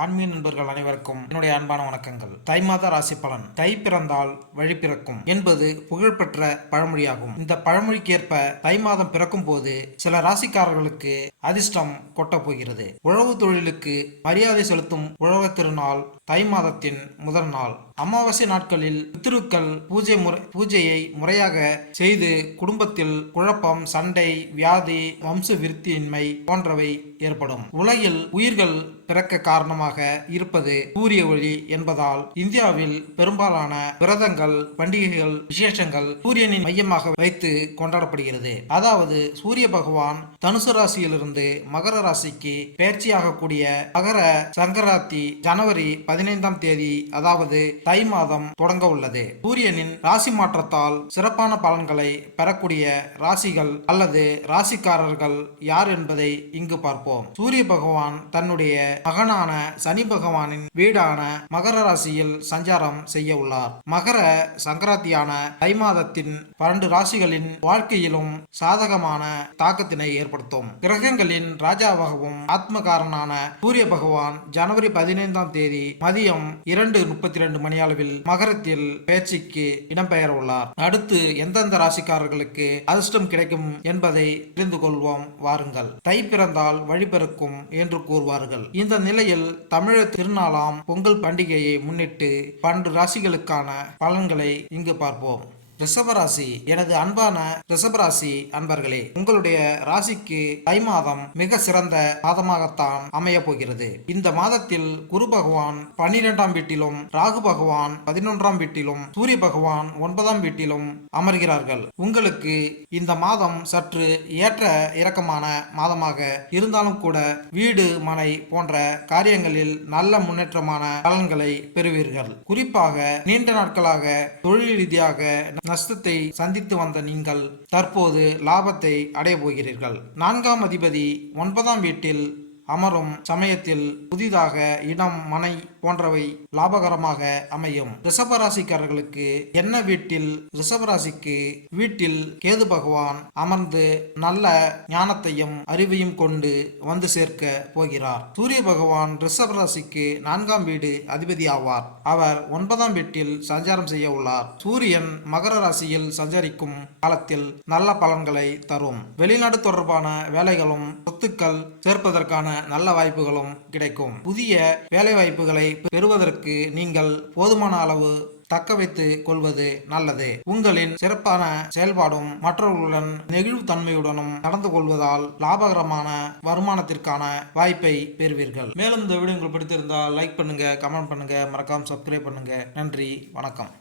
ஆன்மீக நண்பர்கள் அனைவருக்கும் என்னுடைய அன்பான வணக்கங்கள். தை மாத ராசி பலன். தை பிறந்தால் வழி பிறக்கும் என்பது புகழ்பெற்ற பழமொழியாகும். இந்த பழமொழிக்கேற்ப தை மாதம் பிறக்கும் போது சில ராசிக்காரர்களுக்கு அதிர்ஷ்டம் கொட்டப் போகிறது. உழவு தொழிலுக்கு மரியாதை செலுத்தும் உழவு திருநாள் தை மாதத்தின் முதல் நாள். அமாவாசை நாட்களில் பித்திருக்கள் பூஜை முறை பூஜையை முறையாக செய்து குடும்பத்தில் குழப்பம் சண்டை வியாதி வம்ச விருத்தியின்மை போன்றவை ஏற்படும். உலகில் உயிர்கள் பிறக்க காரணமாக இருப்பது சூரிய ஒளி என்பதால் இந்தியாவில் பெரும்பாலான விரதங்கள் பண்டிகைகள் விசேஷங்கள் சூரியனின் மையமாக வைத்து கொண்டாடப்படுகிறது. அதாவது சூரிய பகவான் தனுசு ராசியிலிருந்து மகர ராசிக்கு பயிற்சியாகக்கூடிய மகர சங்கராத்தி ஜனவரி பதினைந்தாம் தேதி அதாவது தை மாதம் தொடங்க உள்ளது. சூரியனின் ராசி மாற்றத்தால் சிறப்பான பலன்களை பெறக்கூடிய ராசிகள் அல்லது ராசிக்காரர்கள் யார் என்பதை இங்கு பார்ப்போம். சூரிய பகவான் தன்னுடைய மகனான சனி பகவானின் வீடான மகர ராசியில் சஞ்சாரம் செய்ய உள்ளார். மகர சங்கராந்தியான தை மாதத்தின் பன்னெண்டு ராசிகளின் வாழ்க்கையிலும் சாதகமான தாக்கத்தினை ஏற்படுத்தும். கிரகங்களின் ராஜாவாகவும் ஆத்மகாரனான சூரிய பகவான் ஜனவரி பதினைந்தாம் தேதி மதியம் இரண்டு முப்பத்தி ரெண்டு மணி அளவில் மகரத்தில் பேச்சுக்கு இடம்பெயர உள்ளார் அடுத்து எந்தெந்த ராசிக்காரர்களுக்கு அதிர்ஷ்டம் கிடைக்கும் என்பதை தெரிந்து கொள்வோம். வாருங்கள். தை பிறந்தால் வழிபிறக்கும் என்று கூறுவார்கள். இந்த நிலையில் தமிழர் திருநாளாம் பொங்கல் பண்டிகையை முன்னிட்டு பன்னெண்டு ராசிகளுக்கான பலன்களை இங்கு பார்ப்போம். ரிஷபராசி எனது அன்பான ரிஷபராசி அன்பர்களே உங்களுடைய ராசிக்கு தை மாதம் மிக சிறந்த மாதமாகத்தான் அமைய போகிறது. இந்த மாதத்தில் குரு பகவான் பன்னிரெண்டாம் வீட்டிலும் ராகு பகவான் பதினொன்றாம் வீட்டிலும் சூரிய பகவான் ஒன்பதாம் வீட்டிலும் அமர்கிறார்கள். உங்களுக்கு இந்த மாதம் சற்று ஏற்ற இறக்கமான மாதமாக இருந்தாலும் கூட வீடு மனை போன்ற காரியங்களில் நல்ல முன்னேற்றமான பலன்களை பெறுவீர்கள். குறிப்பாக நீண்ட நாட்களாக தொழில் ரீதியாக நஷ்டத்தை சந்தித்து வந்த நீங்கள் தற்போது லாபத்தை அடைய போகிறீர்கள். நான்காம் அதிபதி ஒன்பதாம் வீட்டில் அமரும் சமயத்தில் புதிதாக இடம் மனை போன்றவை லாபகரமாக அமையும். ரிஷபராசிக்காரர்களுக்கு என்ன வீட்டில்? ரிஷபராசிக்கு வீட்டில் கேது பகவான் அமர்ந்து நல்ல ஞானத்தையும் அறிவையும் கொண்டு வந்து சேர்க்க போகிறார். சூரிய பகவான் ரிஷபராசிக்கு நான்காம் வீடு அதிபதி ஆவார். அவர் ஒன்பதாம் வீட்டில் சஞ்சாரம் செய்ய உள்ளார். சூரியன் மகர ராசியில் சஞ்சரிக்கும் காலத்தில் நல்ல பலன்களை தரும். வெளிநாடு தொடர்பான வேலைகளும் சொத்துக்கள் சேர்ப்பதற்கான நல்ல வாய்ப்புகளும் கிடைக்கும். புதிய வேலை வாய்ப்புகளை பெறுவதற்கு நீங்கள் போதுமான அளவு தக்க வைத்து கொள்வது நல்லது. உங்களின் சிறப்பான செயல்பாடும் மற்றவர்களுடன் நெகிழ்வுத்தன்மையுடனும் நடந்து கொள்வதால் லாபகரமான வருமானத்திற்கான வாய்ப்பை பெறுவீர்கள். மேலும் இந்த வீடியோ உங்களுக்கு பிடித்திருந்தால் லைக் பண்ணுங்க கமெண்ட் பண்ணுங்க மறக்காம சப்ஸ்கிரைப் பண்ணுங்க. நன்றி வணக்கம்.